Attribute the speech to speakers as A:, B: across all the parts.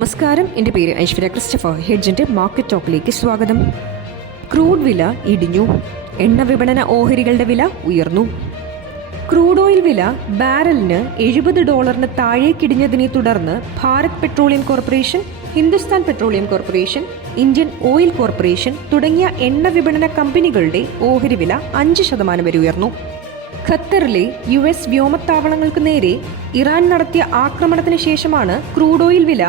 A: നമസ്കാരം. എന്റെ പേര് ഐശ്വര്യ ക്രിസ്റ്റഫർ. ഹെഡ്ജിന്റെ മാർക്കറ്റ് ടോക്കിലേക്ക് സ്വാഗതം. ക്രൂഡ് വില ഇടിഞ്ഞു. എണ്ണ വിപണന ഓഹരികളുടെ വില ഉയർന്നു. ക്രൂഡ് ഓയിൽ വില ബാരലിന് എഴുപത് ഡോളറിന് താഴേക്കിടിഞ്ഞതിനെ തുടർന്ന് Bharat petroleum corporation Hindustan petroleum corporation Indian oil corporation തുടങ്ങിയ എണ്ണ വിപണന കമ്പനികളുടെ ഓഹരി വില അഞ്ച് ശതമാനം വരെ ഉയർന്നു. ഖത്തറിലെ യു എസ് വ്യോമത്താവളങ്ങൾക്ക് നേരെ ഇറാൻ നടത്തിയ ആക്രമണത്തിന് ശേഷമാണ് ക്രൂഡ് ഓയിൽ വില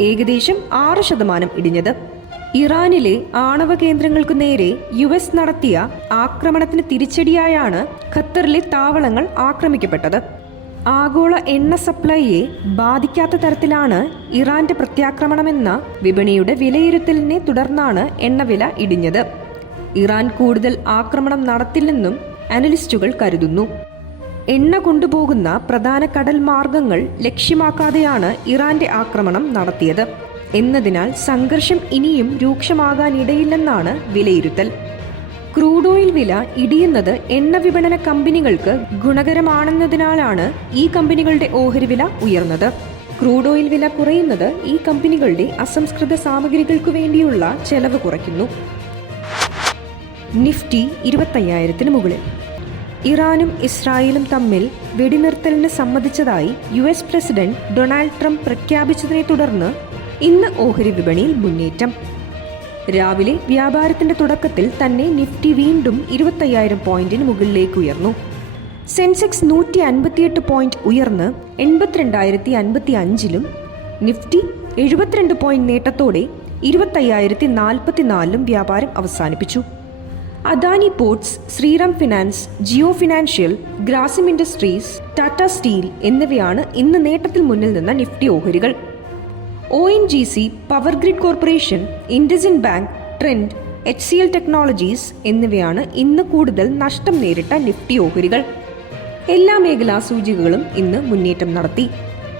A: ഏകദേശം ആറ് ശതമാനം ഇടിഞ്ഞത്. ഇറാനിലെ ആണവ കേന്ദ്രങ്ങൾക്കു നേരെ യു എസ് നടത്തിയ ആക്രമണത്തിന് തിരിച്ചടിയായാണ് ഖത്തറിലെ താവളങ്ങൾ ആക്രമിക്കപ്പെട്ടത്. ആഗോള എണ്ണ സപ്ലൈയെ ബാധിക്കാത്ത തരത്തിലാണ് ഇറാന്റെ പ്രത്യാക്രമണമെന്ന വിപണിയുടെ വിലയിരുത്തലിനെ തുടർന്നാണ് എണ്ണവില ഇടിഞ്ഞത്. ഇറാൻ കൂടുതൽ ആക്രമണം നടത്തില്ലെന്നും അനലിസ്റ്റുകൾ കരുതുന്നു. എണ്ണ കൊണ്ടുപോകുന്ന പ്രധാന കടൽ മാർഗങ്ങൾ ലക്ഷ്യമാക്കാതെയാണ് ഇറാന്റെ ആക്രമണം നടത്തിയത്. എന്നതിനാൽ സംഘർഷം ഇനിയും രൂക്ഷമാകാനിടയില്ലെന്നാണ് വിലയിരുത്തൽ. ക്രൂഡ് ഓയിൽ വില ഇടിയുന്നത് എണ്ണ വിപണന കമ്പനികൾക്ക് ഗുണകരമാണെന്നതിനാലാണ് ഈ കമ്പനികളുടെ ഓഹരി വില ഉയർന്നത്. ക്രൂഡ് ഓയിൽ വില കുറയുന്നത് ഈ കമ്പനികളുടെ അസംസ്കൃത സാമഗ്രികൾക്ക് വേണ്ടിയുള്ള ചെലവ് കുറയ്ക്കുന്നു. നിഫ്റ്റി ഇരുപത്തയ്യായിരത്തിന് മുകളിൽ. ഇറാനും ഇസ്രായേലും തമ്മിൽ വെടിനിർത്തലിന് സമ്മതിച്ചതായി U S president Donald Trump പ്രഖ്യാപിച്ചതിനെ തുടർന്ന് ഇന്ന് ഓഹരി വിപണിയിൽ മുന്നേറ്റം. രാവിലെ വ്യാപാരത്തിന്റെ തുടക്കത്തിൽ തന്നെ നിഫ്റ്റി വീണ്ടും ഇരുപത്തയ്യായിരം പോയിന്റിന് മുകളിലേക്ക് ഉയർന്നു. സെൻസെക്സ് നൂറ്റി അൻപത്തിയെട്ട് പോയിന്റ് ഉയർന്ന് എൺപത്തിരണ്ടായിരത്തി അൻപത്തി അഞ്ചിലും നിഫ്റ്റി എഴുപത്തിരണ്ട് പോയിന്റ് നേട്ടത്തോടെ ഇരുപത്തയ്യായിരത്തി നാൽപ്പത്തിനാലിലും വ്യാപാരം അവസാനിപ്പിച്ചു. Adani ports Shriram finance Jio financial Grasim industries Tata steel എന്നിവയാണ് ഇന്ന് നേട്ടത്തിൽ മുന്നിൽ നിന്ന നിഫ്റ്റി ഓഹരികൾ. O N G C power grid corporation IndusInd bank Trent H C L technologies എന്നിവയാണ് ഇന്ന് കൂടുതൽ നഷ്ടം നേരിട്ട നിഫ്റ്റി ഓഹരികൾ. എല്ലാ മേഖലാ സൂചികകളും ഇന്ന് മുന്നേറ്റം നടത്തി.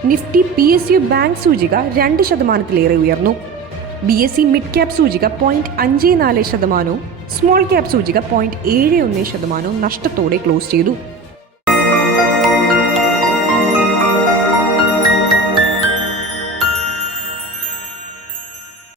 A: Nifty P S U bank സൂചിക രണ്ട് ശതമാനത്തിലേറെ ഉയർന്നു. B S C mid cap സൂചിക പോയിന്റ് അഞ്ച് നാല് ശതമാനവും സ്മോൾ ക്യാപ് സൂചിക പോയിന്റ് ഏഴ് ഒന്ന് ശതമാനവും നഷ്ടത്തോടെ ക്ലോസ് ചെയ്തു.